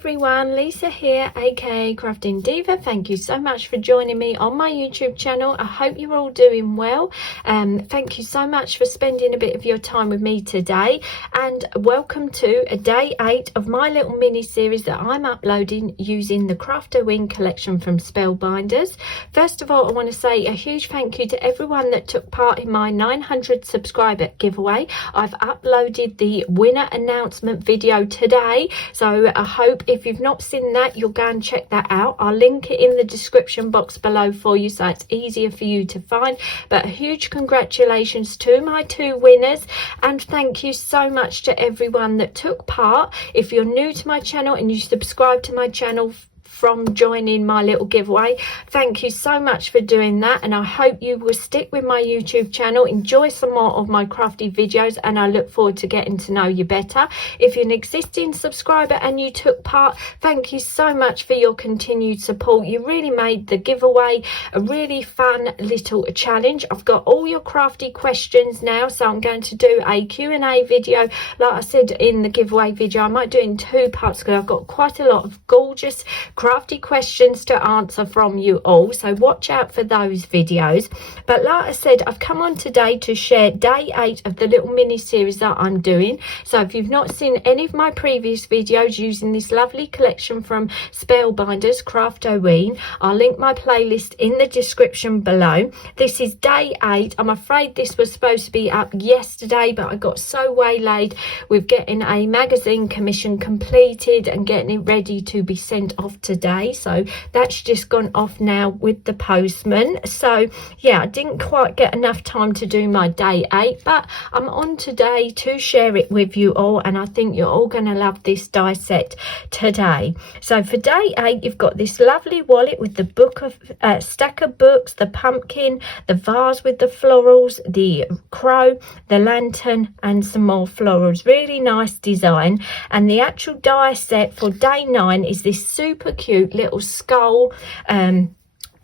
everyone, Lisa here, aka Crafting Diva. Thank you so much for joining me on my YouTube channel. I hope you're all doing well. Thank you so much for spending a bit of your time with me today, and welcome to day 8 of my little mini series that I'm uploading using the Craftoween collection from Spellbinders. First of all, I want to say a huge thank you to everyone that took part in my 900 subscriber giveaway. I've uploaded the winner announcement video today, so I hope if you've not seen that, you'll go and check that out. I'll link it in the description box below for you so it's easier for you to find. But a huge congratulations to my 2 winners, and thank you so much to everyone that took part. If you're new to my channel and you subscribe to my channel from joining my little giveaway, thank you so much for doing that, and I hope you will stick with my YouTube channel, enjoy some more of my crafty videos, and I look forward to getting to know you better. If you're an existing subscriber and you took part, thank you so much for your continued support. You really made the giveaway a really fun little challenge. I've got all your crafty questions now, so I'm going to do a Q&A video. Like I said in the giveaway video, I might do it in 2 parts because I've got quite a lot of gorgeous crafty questions to answer from you all, so watch out for those videos. But like I said, I've come on today to share day 8 of the little mini series that I'm doing. So if you've not seen any of my previous videos using this lovely collection from Spellbinders Craftoween, I'll link my playlist in the description below. This is day 8. I'm afraid this was supposed to be up yesterday, but I got so waylaid with getting a magazine commission completed and getting it ready to be sent off today, so that's just gone off now with the postman. So yeah, I didn't quite get enough time to do my day 8, but I'm on today to share it with you all, and I think you're all going to love this die set today. So for day 8, you've got this lovely wallet with the book of stack of books, the pumpkin, the vase with the florals, the crow, the lantern, and some more florals. Really nice design. And the actual die set for day 9 is this super cute little skull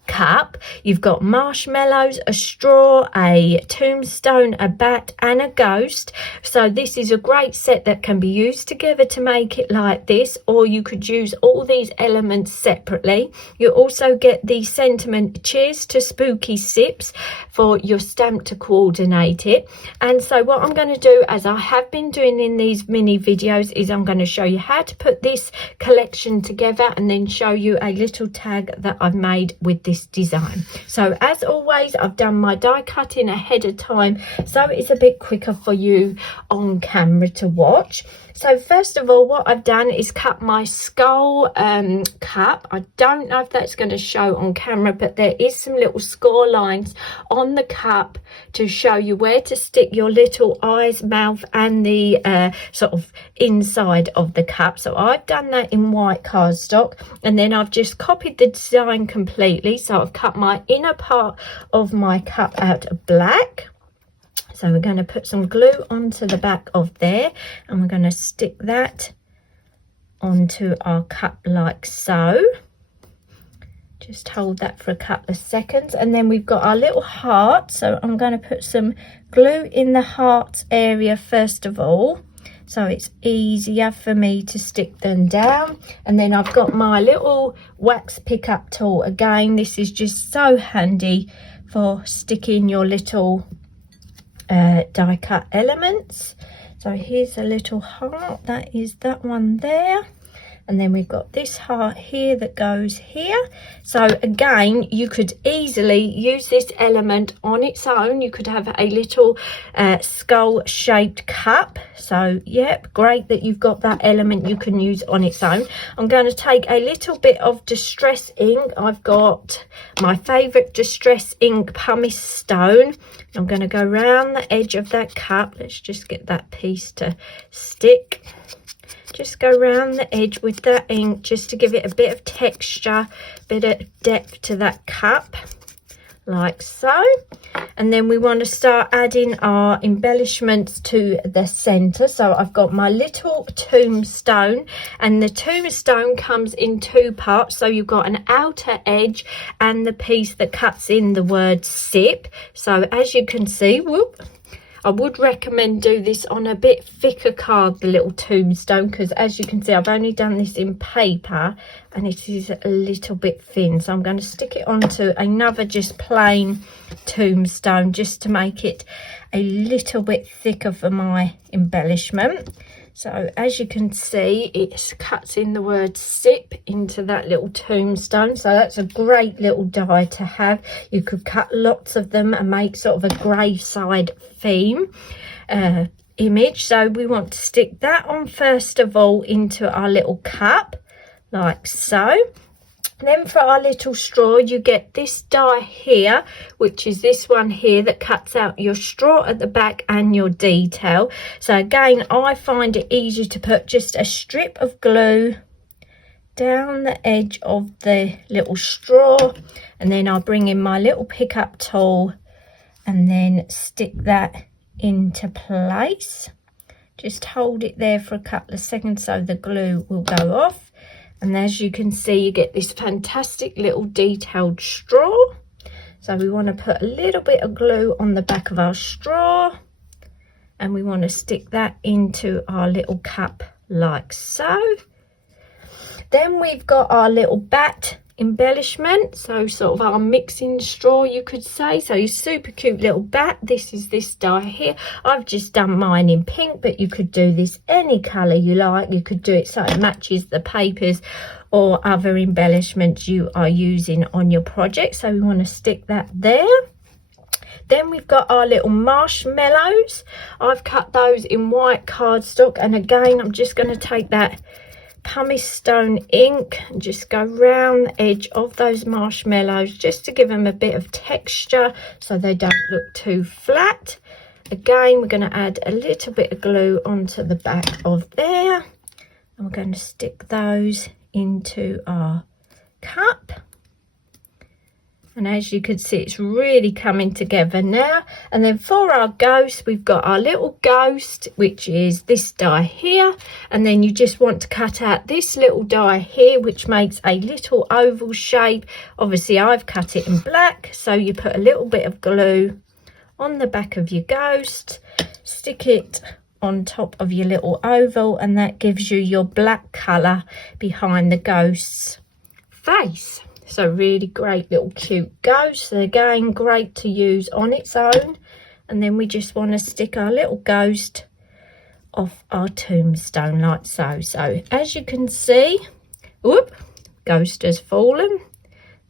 cup. You've got marshmallows, a straw, a tombstone, a bat, and a ghost. So this is a great set that can be used together to make it like this, or you could use all these elements separately. You also get the sentiment cheers to spooky sips for your stamp to coordinate it. And so what I'm going to do, as I have been doing in these mini videos, is I'm going to show you how to put this collection together and then show you a little tag that I've made with this design. So as always, I've done my die cutting ahead of time, so it's a bit quicker for you on camera to watch. So first of all, what I've done is cut my skull cup. I don't know if that's going to show on camera, but there is some little score lines on the cup to show you where to stick your little eyes, mouth, and the sort of inside of the cup. So I've done that in white cardstock, and then I've just copied the design completely. So I've cut my inner part of my cup out of black. So we're going to put some glue onto the back of there, and we're going to stick that onto our cup like so. Just hold that for a couple of seconds, and then we've got our little heart. So I'm going to put some glue in the heart area first of all, so it's easier for me to stick them down. And then I've got my little wax pickup tool. Again, this is just so handy for sticking your little die cut elements. So here's a little heart, that is that one there, and then we've got this heart here that goes here. So again, you could easily use this element on its own. You could have a little skull shaped cup. So yep, great that you've got that element you can use on its own. I'm going to take a little bit of distress ink. I've got my favorite distress ink, pumice stone. I'm going to go around the edge of that cup. Let's just get that piece to stick. Just go around the edge with that ink just to give it a bit of texture, bit of depth to that cup, like so. And then we want to start adding our embellishments to the center. So I've got my little tombstone, and the tombstone comes in 2 parts. So you've got an outer edge and the piece that cuts in the word sip. So as you can see, whoop, I would recommend do this on a bit thicker card, the little tombstone, because as you can see I've only done this in paper and it is a little bit thin, so I'm going to stick it onto another just plain tombstone just to make it a little bit thicker for my embellishment. So as you can see, it cuts in the word SIP into that little tombstone. So that's a great little die to have. You could cut lots of them and make sort of a graveside theme image. So we want to stick that on first of all into our little cup, like so. Then for our little straw, you get this die here, which is this one here that cuts out your straw at the back and your detail. So again, I find it easy to put just a strip of glue down the edge of the little straw, and then I'll bring in my little pickup tool and then stick that into place. Just hold it there for a couple of seconds so the glue will go off. And as you can see, you get this fantastic little detailed straw. So we want to put a little bit of glue on the back of our straw. And we want to stick that into our little cup like so. Then we've got our little bat embellishment, so sort of our mixing straw, you could say. So your super cute little bat. This is this die here. I've just done mine in pink, but you could do this any colour you like. You could do it so it matches the papers or other embellishments you are using on your project. So we want to stick that there. Then we've got our little marshmallows. I've cut those in white cardstock, and again I'm just going to take that pumice stone ink and just go round the edge of those marshmallows just to give them a bit of texture so they don't look too flat. Again, we're going to add a little bit of glue onto the back of there, and we're going to stick those into our cup. And as you can see, it's really coming together now. And then for our ghost, we've got our little ghost, which is this die here. And then you just want to cut out this little die here, which makes a little oval shape. Obviously, I've cut it in black. So you put a little bit of glue on the back of your ghost, stick it on top of your little oval, and that gives you your black colour behind the ghost's face. So really great little cute ghost. So again, great to use on its own. And then we just want to stick our little ghost off our tombstone like so. So as you can see, whoop, ghost has fallen.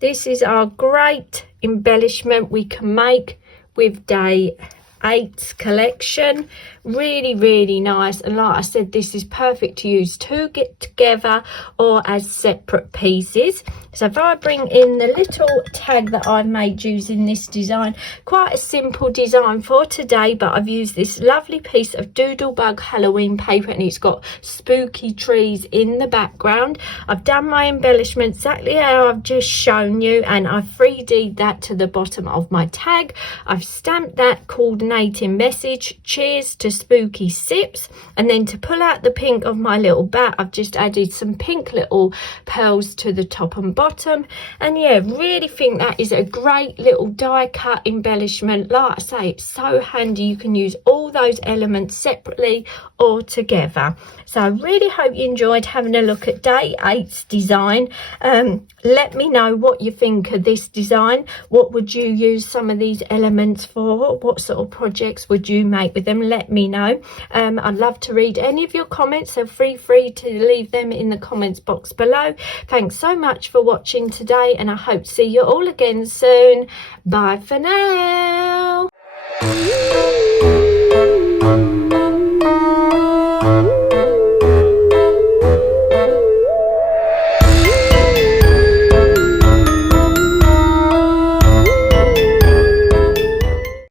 This is our great embellishment we can make with day 8's collection. Really nice, and like I said, this is perfect to use to get together or as separate pieces. So if I bring in the little tag that I've made using this design, quite a simple design for today, but I've used this lovely piece of Doodlebug Halloween paper, and it's got spooky trees in the background. I've done my embellishment exactly how I've just shown you, and I've 3D'd that to the bottom of my tag. I've stamped that coordinating message, cheers to spooky sips, and then to pull out the pink of my little bat, I've just added some pink little pearls to the top and bottom. And yeah, really think that is a great little die cut embellishment. Like I say, it's so handy. You can use all those elements separately or together. So I really hope you enjoyed having a look at day 8's design. Let me know what you think of this design. What would you use some of these elements for? What sort of projects would you make with them? Let me know. I'd love to read any of your comments, so feel free to leave them in the comments box below. Thanks so much for watching today, and I hope to see you all again soon. Bye for now.